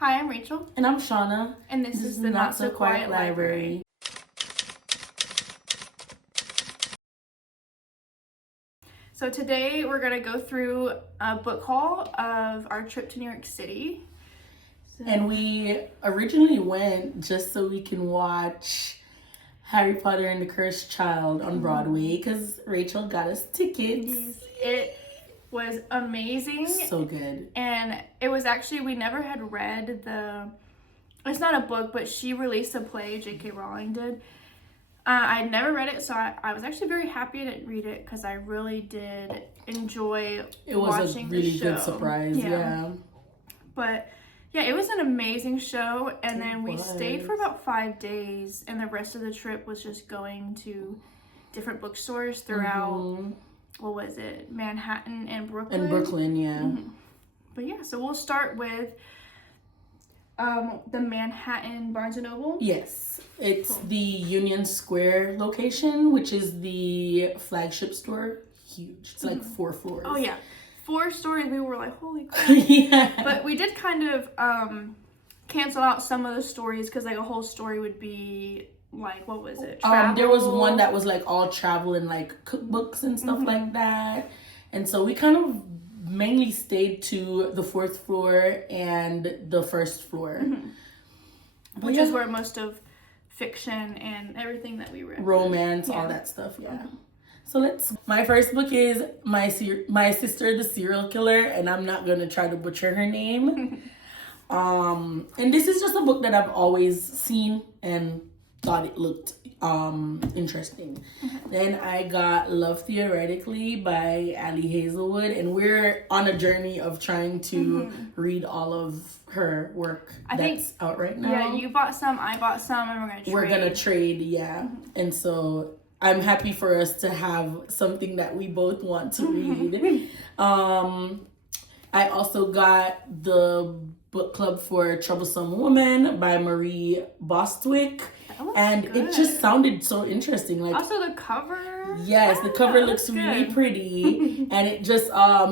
Hi, I'm Rachel. And I'm Shauna. And this is the Not So Quiet Library. So today we're going to go through a book haul of our trip to New York City. And we originally went just so we can watch Harry Potter and the Cursed Child on Broadway because Rachel got us tickets. Yes, it was amazing. So good. And it was actually, we never had read it's not a book, but she released a play, J.K. Rowling did. I'd never read it, so I was actually very happy I didn't read it because I really did enjoy watching the show. It was a really good surprise, yeah. But yeah, it was an amazing show, and then we stayed for about 5 days, and the rest of the trip was just going to different bookstores throughout, what was it, Manhattan and Brooklyn? And Brooklyn, yeah. But yeah, so we'll start with the Manhattan Barnes & Noble. Yes, it's the Union Square location, which is the flagship store. Huge. It's like 4 floors. Oh yeah, 4 stories. We were like, holy crap. Yeah. But we did kind of cancel out some of the stories because like a whole story would be like, what was it? Travel. There was one that was like all travel and like cookbooks and stuff like that. And so we kind of mainly stayed to the 4th floor and the 1st floor. Which is where most of fiction and everything that we read. Romance, all that stuff, yeah. So my first book is My Sister the Serial Killer, and I'm not going to try to butcher her name. And this is just a book that I've always seen and thought it looked interesting. Then I got Love Theoretically by Ali Hazelwood, and we're on a journey of trying to read all of her work that's out right now. Yeah, you bought some, I bought some, and we're gonna trade. Yeah. And so I'm happy for us to have something that we both want to read. I also got the book club for Troublesome Woman by Marie Bostwick. And it just sounded so interesting. Like, also the cover. Yes, the cover looks really pretty. And it just, I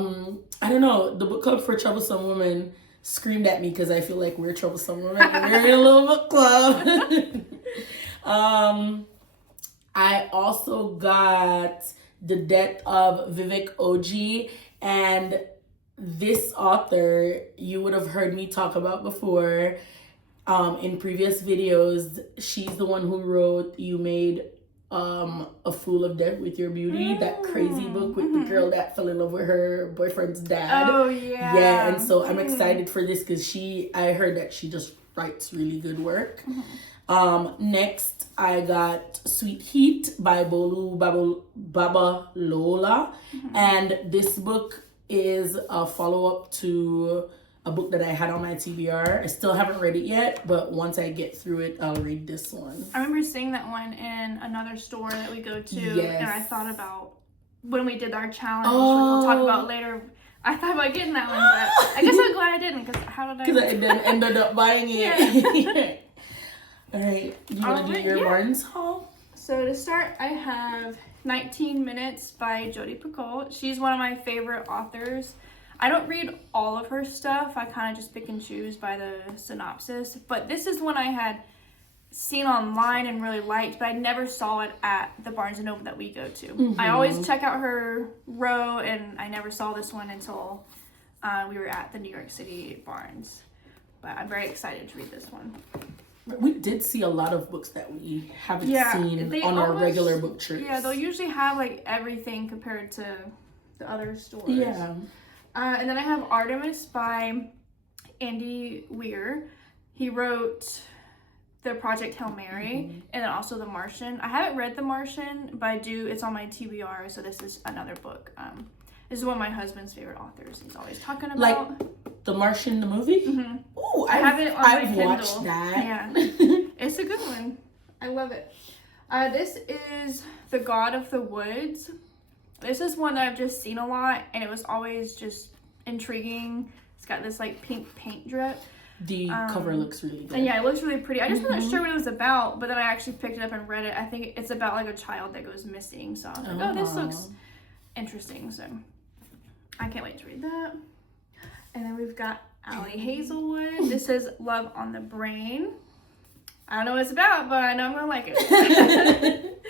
don't know, the book club for Troublesome Woman screamed at me because I feel like we're troublesome women and we're in a little book club. I also got The Death of Vivek Oji, and this author you would have heard me talk about before in previous videos. She's the one who wrote You Made a Fool of Death with Your Beauty, that crazy book with the girl that fell in love with her boyfriend's dad. Oh yeah. Yeah, and so I'm excited for this because I heard that she just writes really good work. Next I got Sweet Heat by Bolu Babalola, and this book is a follow-up to a book that I had on my TBR. I still haven't read it yet, but once I get through it, I'll read this one. I remember seeing that one in another store that we go to, and I thought about when we did our challenge, which we'll talk about later. I thought about getting that one, but I guess I'm glad I didn't, because how did I? Because I then ended up buying it. All right, you want to do your Barnes haul? So to start, I have 19 Minutes by Jodi Picoult. She's one of my favorite authors. I don't read all of her stuff. I kind of just pick and choose by the synopsis. But this is one I had seen online and really liked, but I never saw it at the Barnes & Noble that we go to. I always check out her row, and I never saw this one until we were at the New York City Barnes. But I'm very excited to read this one. We did see a lot of books that we haven't seen on our regular book trips. Yeah, they'll usually have like everything compared to the other stores. Yeah. And then I have Artemis by Andy Weir. He wrote the Project Hail Mary and then also The Martian. I haven't read The Martian, but it's on my TBR, so this is another book. This is one of my husband's favorite authors. He's always talking about. Like The Martian, the movie? Ooh, I have it on my Kindle. Watched that. Yeah. It's a good one. I love it. This is The God of the Woods. This is one that I've just seen a lot, and it was always just intriguing. It's got this like pink paint drip. The cover looks really good. And yeah, it looks really pretty. I just wasn't sure what it was about, but then I actually picked it up and read it. I think it's about like a child that goes missing. So I was like, oh, this looks interesting. So I can't wait to read that. And then we've got Allie Hazelwood. This is Love on the Brain. I don't know what it's about, but I know I'm gonna like it.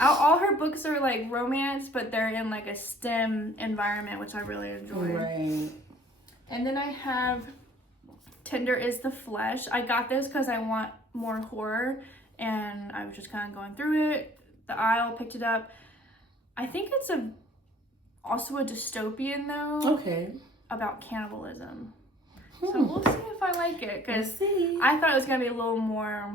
All her books are like romance, but they're in like a STEM environment, which I really enjoy. Right. And then I have Tender is the Flesh. I got this because I want more horror, and I was just kind of going through it. The aisle, picked it up. I think it's also a dystopian though. Okay. About cannibalism. So we'll see if I like it, because We'll I thought it was gonna be a little more.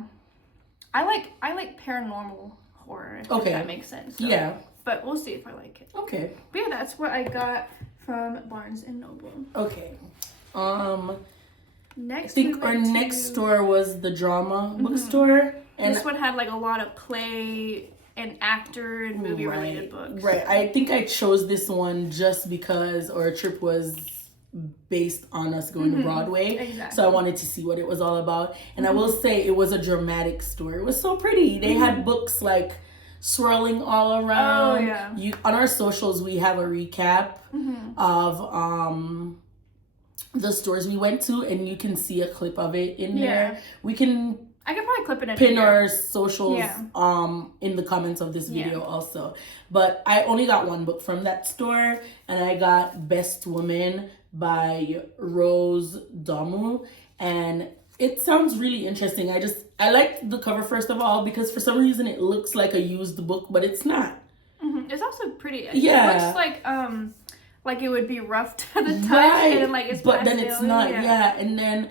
I like paranormal horror. If that makes sense. So, yeah. But we'll see if I like it. Okay. But yeah, that's what I got from Barnes and Noble. Okay. Next, I think our next store was the drama bookstore, and this one had like a lot of play and actor and movie related books. Right. I think I chose this one just because our trip was based on us going to Broadway. Exactly. So I wanted to see what it was all about. And I will say it was a dramatic store. It was so pretty. They had books like swirling all around. Oh, yeah. On our socials, we have a recap of the stores we went to, and you can see a clip of it in there. I could probably clip it in pin our socials in the comments of this video also. But I only got one book from that store, and I got Best Woman by Rose Damu, and it sounds really interesting. I liked the cover first of all, because for some reason it looks like a used book, but it's not. It's also pretty. Yeah. It looks like it would be rough to the touch, and like it's but then it's not. And then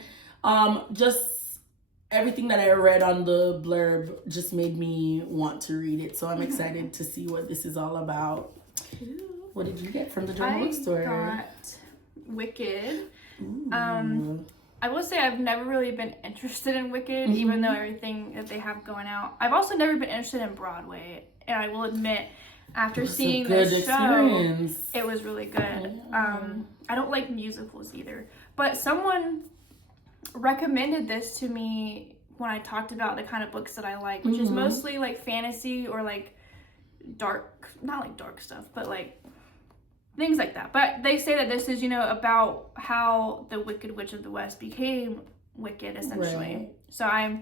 just everything that I read on the blurb just made me want to read it. So I'm excited to see what this is all about. Ooh. What did you get from the drama bookstore? I got Wicked. I will say I've never really been interested in Wicked, even though everything that they have going out. I've also never been interested in Broadway, and I will admit, after seeing this show, it was really good. I don't like musicals either, but someone recommended this to me when I talked about the kind of books that I like, which is mostly like fantasy or like dark, not like dark stuff, but like things like that. But they say that this is, about how the Wicked Witch of the West became wicked, essentially. Right. So I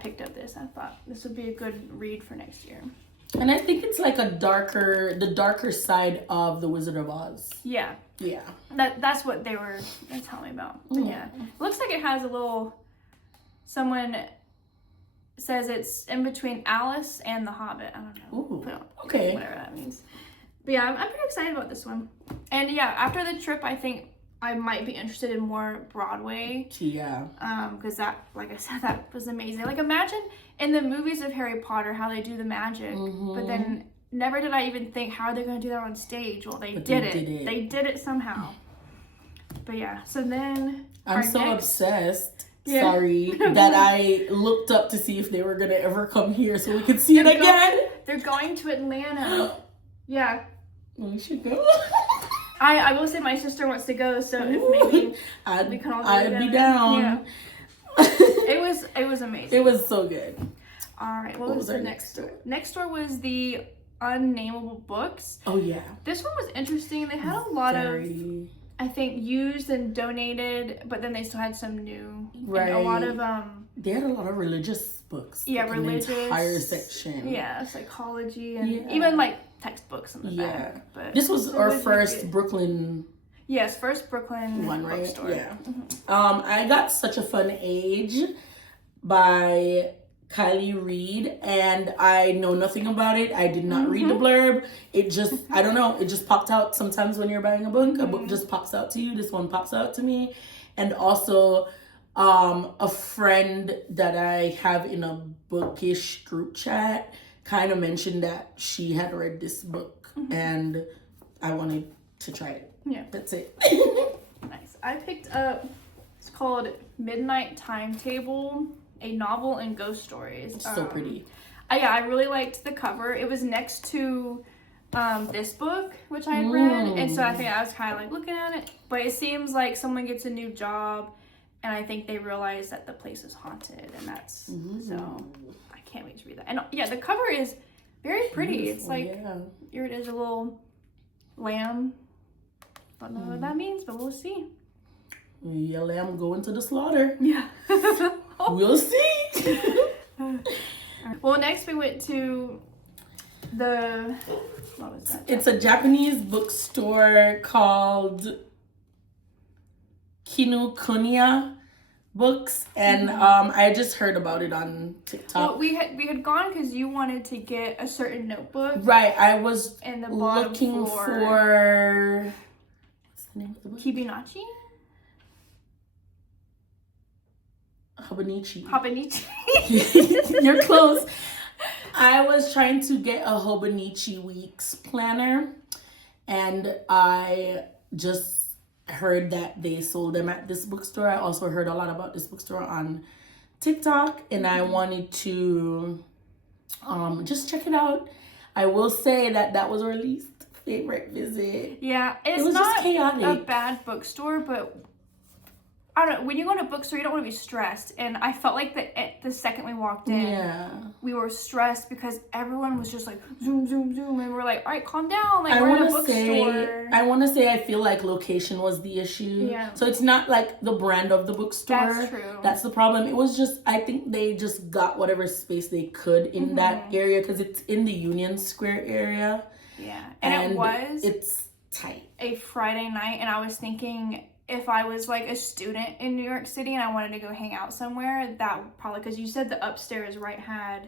picked up this. I thought this would be a good read for next year. And I think it's like the darker side of the Wizard of Oz. Yeah. Yeah. That's what they were telling me about. But yeah. It looks like it has a little, someone says it's in between Alice and the Hobbit. I don't know. Ooh. Okay. Whatever that means. But yeah, I'm pretty excited about this one. And yeah, after the trip, I think I might be interested in more Broadway. Yeah. Because that, like I said, that was amazing. Like, imagine in the movies of Harry Potter how they do the magic, but then never did I even think how are they going to do that on stage. Well, they did it. They did it somehow. But yeah, so then I'm so obsessed. Sorry, that I looked up to see if they were going to ever come here so we could see it again. They're going to Atlanta. Yeah. We should go. I will say my sister wants to go, so if maybe we can all go I'd be down. Yeah. It was amazing. It was so good. All right, what was the next store? Next store was the Unnameable Books. Oh yeah. This one was interesting. They had a lot of, I think, used and donated, but then they still had some new. Right. And a lot of they had a lot of religious books. Yeah, like religious. An entire section. Yeah, psychology and even like textbooks in the back. But this was our first Brooklyn. Yes, first Brooklyn one, right? bookstore. Yeah. I got Such a Fun Age by Kylie Reed, and I know nothing about it. I did not read the blurb. It just, I don't know, it just popped out. Sometimes when you're buying a book just pops out to you. This one pops out to me. And also, a friend that I have in a bookish group chat kind of mentioned that she had read this book, and I wanted to try it. Yeah. That's it. Nice. I picked up, it's called Midnight Timetable, a novel and ghost stories. It's so pretty. I really liked the cover. It was next to this book, which I had read, and so I think I was kind of like looking at it, but it seems like someone gets a new job, and I think they realize that the place is haunted, and that's, so I can't wait to read that. And yeah, the cover is very pretty. It's like, here it is, a little lamb. Don't know what that means, but we'll see. Yellow, I'm going to the slaughter. Yeah. We'll see. Well, next we went to the, what was that? It's a Japanese bookstore called Kinokuniya Books, and I just heard about it on TikTok. Well, we had gone because you wanted to get a certain notebook. Right, I was in the bottom looking floor. for what's the name of the book? Kibinachi? Hobonichi. You're close. I was trying to get a Hobonichi Weeks planner, and I just heard that they sold them at this bookstore. I also heard a lot about this bookstore on TikTok, and I wanted to just check it out. I will say that was our least favorite visit. Yeah, it was not just chaotic. A bad bookstore, but I don't know. When you go to a bookstore, you don't want to be stressed. And I felt like the second we walked in, we were stressed because everyone was just like zoom, zoom, zoom, and we're like, all right, calm down. Like, we're in a bookstore. I want to say I feel like location was the issue. Yeah. So it's not like the brand of the bookstore. That's true. That's the problem. It was just, I think they just got whatever space they could in that area because it's in the Union Square area. Yeah, and it's tight. A Friday night, and I was thinking, if I was like a student in New York City and I wanted to go hang out somewhere, that would probably, because you said the upstairs had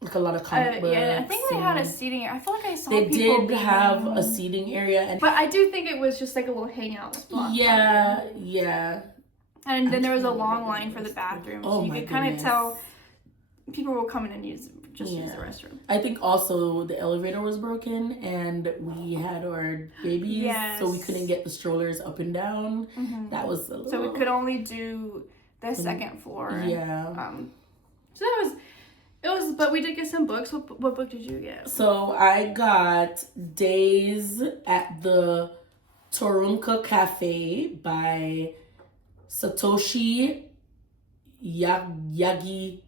like a lot of comic books. Yeah, I think they had a seating area. I feel like I saw they people did have a seating area, but I do think it was just like a little hangout spot. Yeah. And then there was a long line for the bathroom, so you could kind of tell people were coming and use the restroom. I think also the elevator was broken, and we had our babies, so we couldn't get the strollers up and down. That was a little... So we could only do the second floor. Yeah. So it was, but we did get some books. What book did you get? So I got Days at the Torunka Cafe by Satoshi Yagisawa.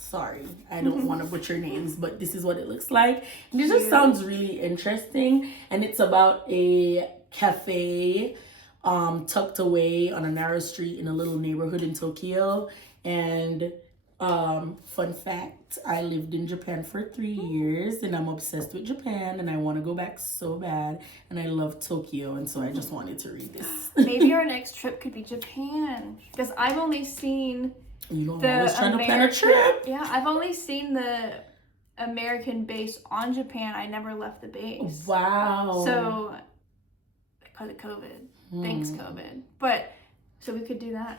Sorry, I don't want to butcher names, but this is what it looks like. And it just sounds really interesting. And it's about a cafe tucked away on a narrow street in a little neighborhood in Tokyo. And fun fact, I lived in Japan for 3 years, and I'm obsessed with Japan, and I want to go back so bad. And I love Tokyo, and so I just wanted to read this. Maybe our next trip could be Japan, because I've only seen... You know, I'm always trying to plan a trip. Yeah, I've only seen the American base on Japan. I never left the base. Wow. So, because of COVID. Thanks, COVID. But, so we could do that.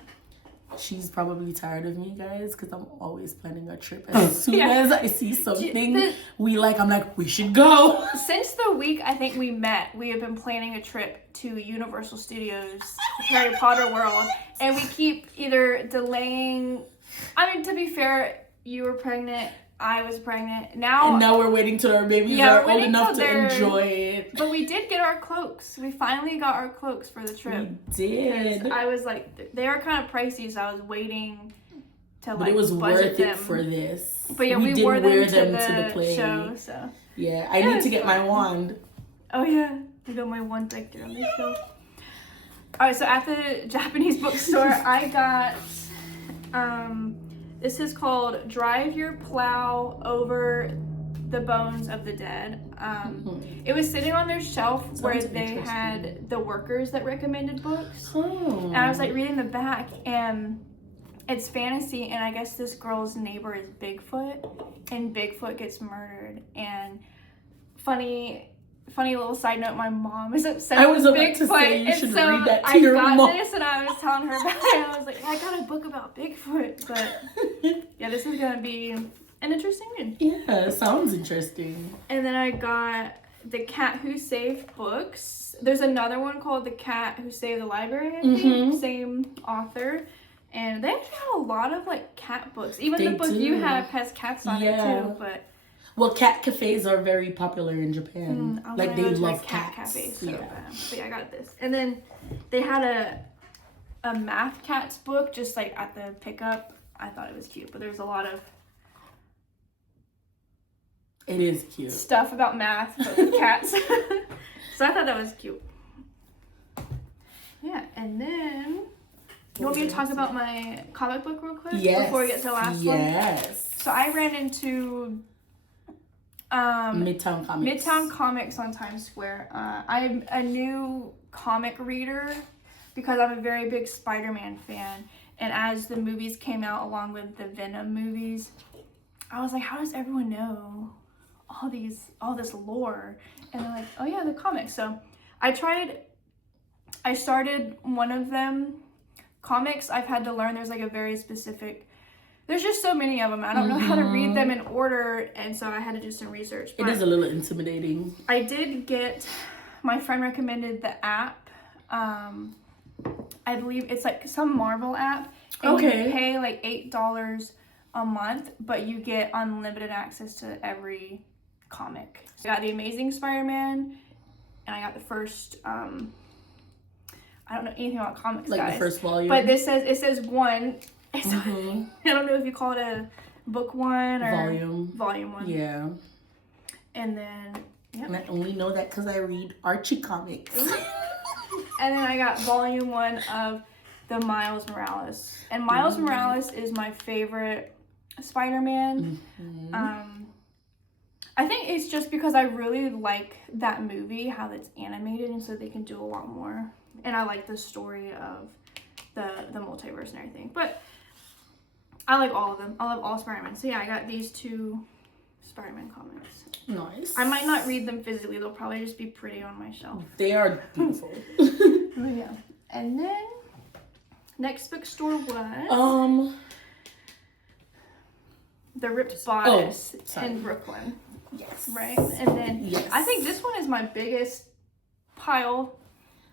She's probably tired of me, guys, because I'm always planning a trip. As soon as I see something I'm like, we should go. Since the week I think we met, we have been planning a trip to Universal Studios, Harry Potter World, and we keep either delaying. I mean, to be fair, you were pregnant, I was pregnant. Now we're waiting till our babies are old enough to enjoy it. But we did get our cloaks. We finally got our cloaks for the trip. We did. I was like, they are kind of pricey, so I was waiting to But it was worth it for this. But yeah, we did wore wear them to the play. Show, so. Yeah, I need to get my wand. Oh yeah, I got my wand back there on the shelf. Alright, so at the Japanese bookstore, I got, this is called Drive Your Plow Over the Bones of the Dead. It was sitting on their shelf where they had the workers that recommended books. And I was like reading the back, and it's fantasy, and I guess this girl's neighbor is Bigfoot, and Bigfoot gets murdered. And funny little side note, my mom is obsessed with Bigfoot. To say you should read that to your mom. I got this, and I was telling her about it. I was like, I got a book about Bigfoot. But yeah, this is going to be an interesting read. Yeah, sounds interesting. And then I got The Cat Who Saved Books. There's another one called The Cat Who Saved the Library, I think. Same author. And they actually have a lot of like cat books. Even the book you have has cats on it too. But well, cat cafes are very popular in Japan. Like they love cat cafes. So bad. But yeah, I got this. And then they had a math cats book just like at the pickup. I thought it was cute, but there's a lot of it is cute stuff about math but with cats. So I thought that was cute. Yeah, and then you want me to talk about my comic book real quick? Yes. Before we get to the last one? Yes. So I ran into Midtown Comics on Times Square. I'm a new comic reader because I'm a very big Spider-Man fan. And as the movies came out along with the Venom movies, I was like, how does everyone know all this lore? And they're like, oh yeah, the comics. So I started one of them. Comics, I've had to learn there's like a very specific, there's just so many of them. I don't know how to read them in order, and so I had to do some research. It is a little intimidating. I did get, my friend recommended the app. I believe it's like some Marvel app. And you pay like $8 a month, but you get unlimited access to every comic. So I got The Amazing Spider-Man, and I got the first, I don't know anything about comics, like guys. The first volume. But it says one. I don't know if you call it a book one or volume one. Yeah. And then, And I only know that because I read Archie comics. And then I got volume one of the Miles Morales. And Miles Morales is my favorite Spider-Man. I think it's just because I really like that movie, how it's animated, and so they can do a lot more. And I like the story of the multiverse and everything. But I like all of them. I love all Spider-Man. So yeah, I got these 2 Spider-Man comics. Nice. I might not read them physically. They'll probably just be pretty on my shelf. They are beautiful. Yeah. And then next bookstore was the Ripped Bodice in Brooklyn. Yes. Right? And then I think this one is my biggest pile.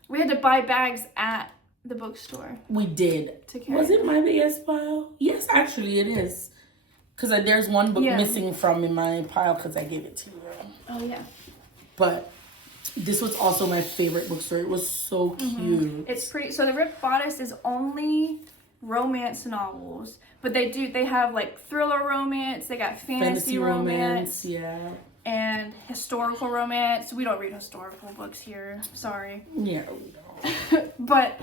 We had to buy bags at the bookstore. We did. Was it my biggest pile? Yes, actually it is. Because there's one book missing from in my pile because I gave it to you. Oh, yeah. But this was also my favorite bookstore. It was so cute. It's pretty. So the Ripped Bodice is only romance novels. But they have like thriller romance. They got fantasy romance. Yeah. And historical romance. We don't read historical books here. Sorry. Yeah, we don't. But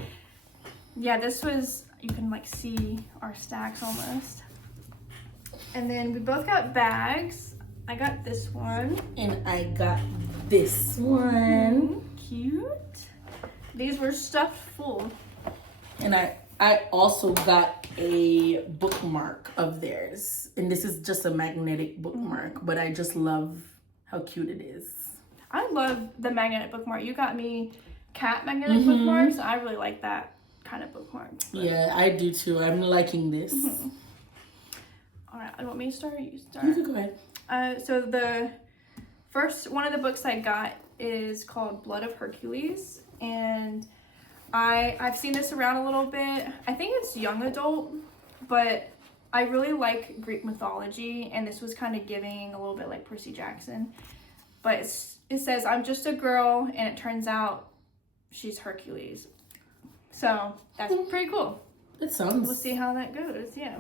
yeah, this was, you can like see our stacks almost. And then we both got bags. I got this one. And I got this one. Cute. These were stuffed full. And I also got a bookmark of theirs. And this is just a magnetic bookmark. But I just love how cute it is. I love the magnetic bookmark. You got me cat magnetic bookmarks. I really like that kind of bookmark. But... yeah, I do too. I'm liking this. All right, you want me to start or you start? You can go ahead. So the first one of the books I got is called Blood of Hercules. And I've seen this around a little bit. I think it's young adult, but I really like Greek mythology, and this was kind of giving a little bit like Percy Jackson. But it says, I'm just a girl, and it turns out she's Hercules. So that's pretty cool. It sounds... We'll see how that goes, yeah.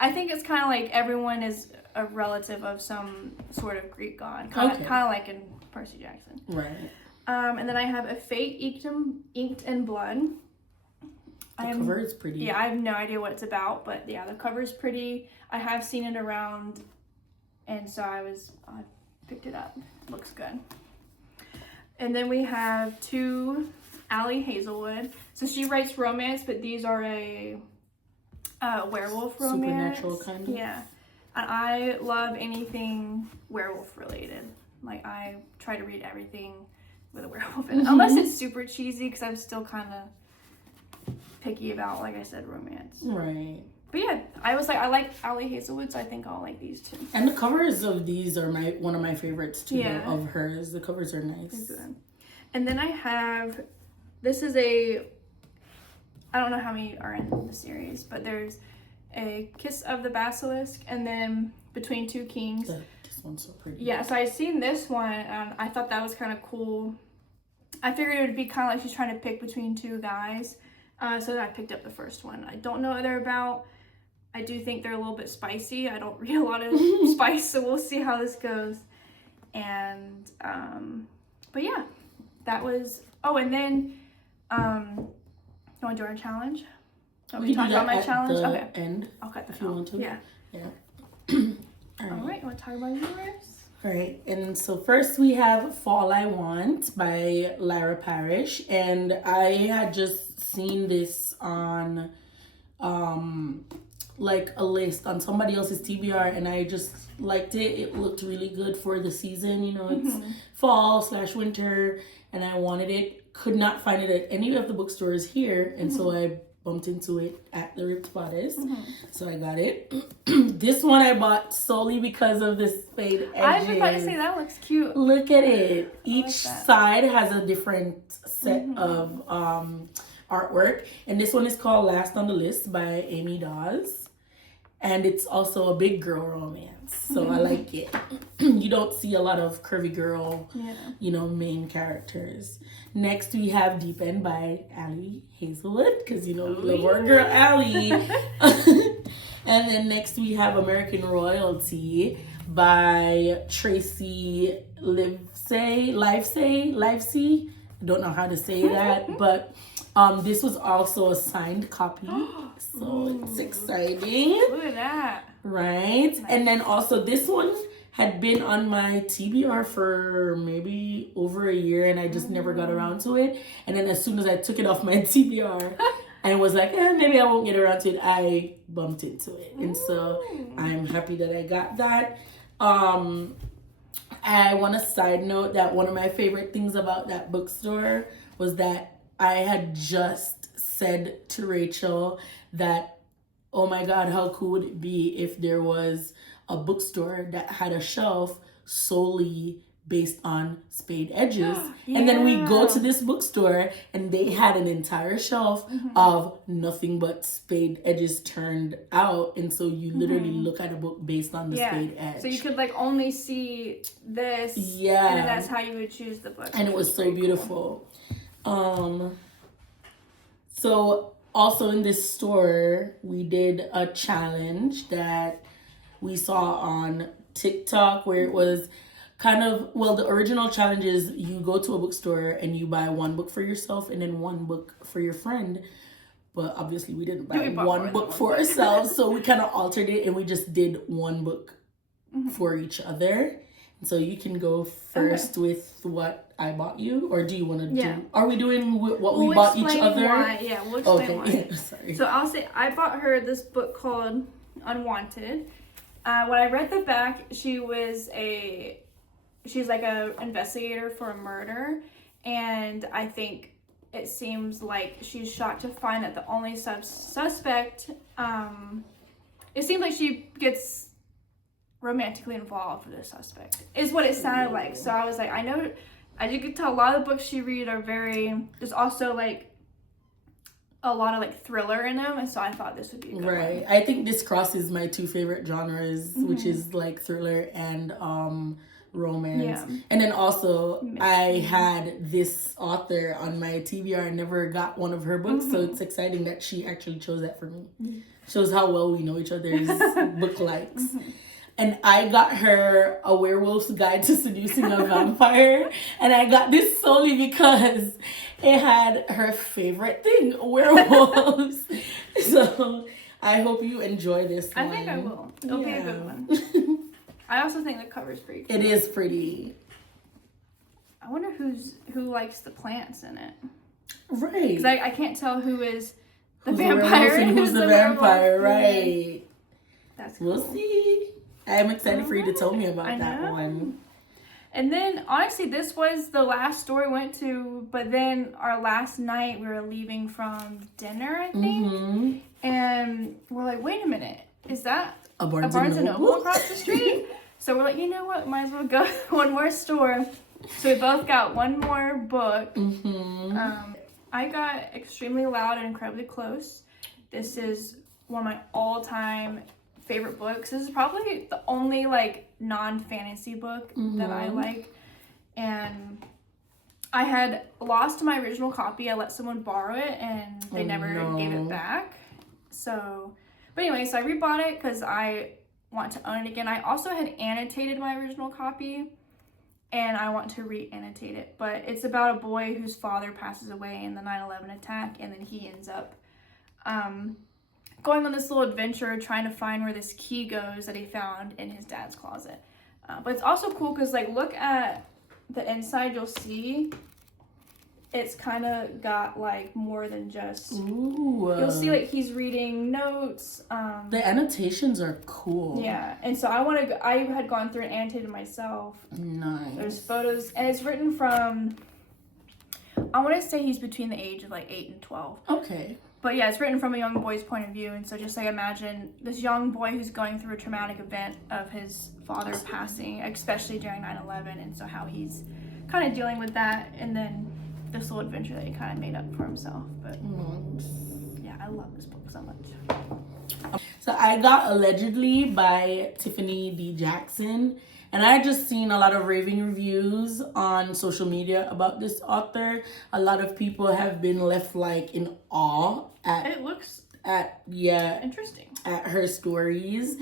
I think it's kind of like everyone is a relative of some sort of Greek god. Kind of like in Percy Jackson. Right. And then I have A Fate Inked in Blood. The cover is pretty. Yeah, I have no idea what it's about, but yeah, the cover is pretty. I have seen it around, and so I picked it up. Looks good. And then we have 2 Allie Hazelwood. So she writes romance, but these are a werewolf romance. Supernatural kind of. Yeah. And I love anything werewolf related. Like, I try to read everything with a werewolf in it. Unless it's super cheesy, because I'm still kind of picky about, like I said, romance. Right. But yeah, I like Allie Hazelwood, so I think I'll like these too. And the covers of these are one of my favorites too. Yeah. Of hers. The covers are nice. They're good. And then I have, this is I don't know how many are in the series, but there's a Kiss of the Basilisk, and then Between Two Kings. This one's so pretty. Yeah, so I seen this one, I thought that was kind of cool. I figured it would be kind of like she's trying to pick between 2 guys. So I picked up the first one. I don't know what they're about. I do think they're a little bit spicy. I don't read a lot of spice, so we'll see how this goes. And, but yeah, that was, and then, You want to do our challenge? Want We me do to talk that about my at challenge? the Okay. end. I'll cut that If you out. want to. Yeah. All All right. You want to talk about yours? All right, and so first we have Fall I Want by Lyra Parrish, and I had just seen this on like a list on somebody else's TBR, and I just liked it. It looked really good for the season, you know, it's fall/winter, and I wanted it. Could not find it at any of the bookstores here, and so I bumped into it at the Ripped Bodice. So I got it. This one I bought solely because of the spade edges. I was about to say that looks cute. Look at it. Each like that. side has a different set of artwork. And this one is called Last on the List by Amy Dawes. And it's also a big girl romance. So I like it. You don't see a lot of curvy girl, you know, main characters. Next we have Deep End by Allie Hazelwood, because you know we love our girl Allie. And then next we have American Royalty by Tracy Livesey. I don't know how to say that, but this was also a signed copy, so it's exciting. Look at that. Right? Nice. And then also this one had been on my TBR for maybe over a year, and I just never got around to it. And then as soon as I took it off my TBR and was like, maybe I won't get around to it, I bumped into it. And so I'm happy that I got that. I want to side note that one of my favorite things about that bookstore was that I had just said to Rachel that, oh my God, how cool would it be if there was a bookstore that had a shelf solely based on spade edges. And then we go to this bookstore and they had an entire shelf of nothing but spade edges turned out, and so you literally look at a book based on the spade edge. So you could like only see this, and then that's how you would choose the book. And it was so beautiful. So also in this store we did a challenge that we saw on TikTok where it was kind of, well, the original challenge is you go to a bookstore and you buy one book for yourself and then one book for your friend. But obviously we didn't buy one book for ourselves, so we kind of altered it and we just did one book for each other. And so you can go first with what I bought you, or do you want to do? Are we doing what we bought each other? Yeah, we'll explain why. Sorry. So I'll say I bought her this book called Unwanted. When I read the back, she's like a investigator for a murder, and I think it seems like she's shocked to find that the only suspect, it seems like she gets romantically involved with the suspect, is what it sounded like. So I was like, I know, as you can tell, a lot of the books she read are there's also like a lot of like thriller in them, and so I thought this would be a good one. I think this crosses my two favorite genres, which is like thriller and romance. And then also I had this author on my TBR. I never got one of her books, so it's exciting that she actually chose that for me. Shows how well we know each other's book likes. And I got her A Werewolf's Guide to Seducing a Vampire. And I got this solely because it had her favorite thing, werewolves. So I hope you enjoy this one. I think I will. It'll be a good one. I also think the cover's pretty cool. It is pretty. I wonder who likes the plants in it. Right. Because I can't tell who is the who's vampire and who's the vampire. Right. That's cool. We'll see. I'm excited for you to tell me about that one. And then, honestly, this was the last store we went to, but then our last night we were leaving from dinner, I think. And we're like, wait a minute, is that a Barnes and Noble across the street? So we're like, you know what, might as well go one more store. So we both got one more book. I got Extremely Loud and Incredibly Close. This is one of my all-time favorite books. This is probably the only like non-fantasy book that I like. And I had lost my original copy. I let someone borrow it and they never gave it back. So, but anyway, so I rebought it because I want to own it again. I also had annotated my original copy, and I want to re-annotate it. But it's about a boy whose father passes away in the 9/11 attack, and then he ends up going on this little adventure trying to find where this key goes that he found in his dad's closet. But it's also cool because, like, look at the inside, you'll see it's kind of got, like, more than just... Ooh. You'll see, like, he's reading notes. The annotations are cool. Yeah, and so I had gone through and annotated myself. Nice. There's photos, and it's written from... I want to say he's between the age of, like, 8 and 12. Okay. But yeah, it's written from a young boy's point of view, and so just like imagine this young boy who's going through a traumatic event of his father passing, especially during 9/11, and so how he's kind of dealing with that, and then this little adventure that he kind of made up for himself. But yeah, I love this book so much. So I got Allegedly by Tiffany D. Jackson. And I had just seen a lot of raving reviews on social media about this author. A lot of people have been left like in awe It looks interesting at her stories.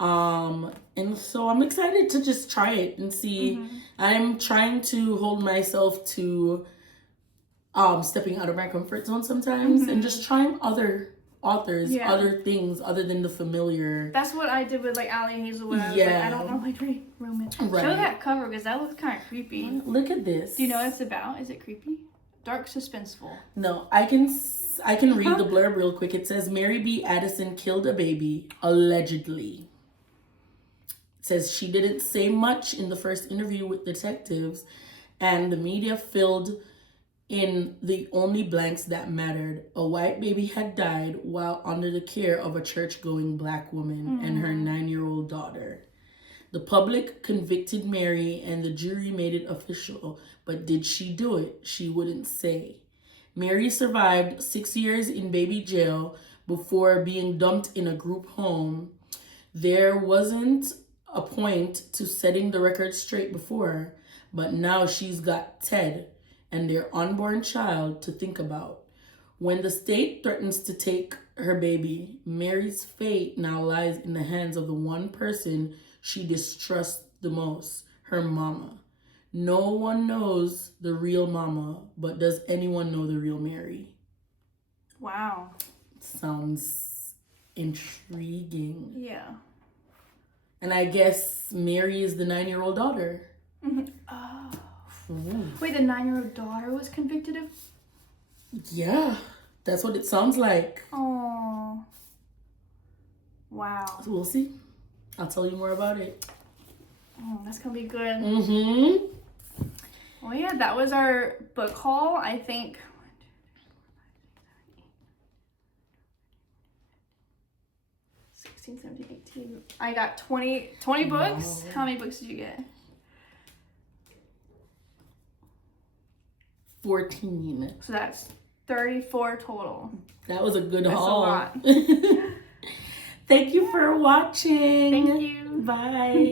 And so I'm excited to just try it and see. I'm trying to hold myself to stepping out of my comfort zone sometimes and just trying other authors, other things other than the familiar. That's what I did with like Allie Hazelwood. I was like, I don't know like romance. Right. Show that cover because that looks kind of creepy. Look at this. Do you know what it's about? Is it creepy? Dark, suspenseful. No, I can read the blurb real quick. It says Mary B. Addison killed a baby allegedly. It says she didn't say much in the first interview with detectives, and the media filled in the only blanks that mattered. A white baby had died while under the care of a church-going Black woman and her 9-year-old daughter. The public convicted Mary and the jury made it official, but did she do it? She wouldn't say. Mary survived 6 years in baby jail before being dumped in a group home. There wasn't a point to setting the record straight before, but now she's got Ted and their unborn child to think about. When the state threatens to take her baby, Mary's fate now lies in the hands of the one person she distrusts the most, her mama. No one knows the real mama, but does anyone know the real Mary? Wow. Sounds intriguing. Yeah. And I guess Mary is the 9-year-old daughter. Oh. Ooh. Wait, the 9-year-old daughter was convicted of? Yeah, that's what it sounds like. Oh. Wow. So we'll see. I'll tell you more about it. Oh, that's gonna be good. Well, yeah, that was our book haul. I think 16, 17, 18. I got 20 books. Wow. How many books did you get? 14. So that's 34 total. That was a good That's haul. A lot. Thank you for watching. Thank you. Bye.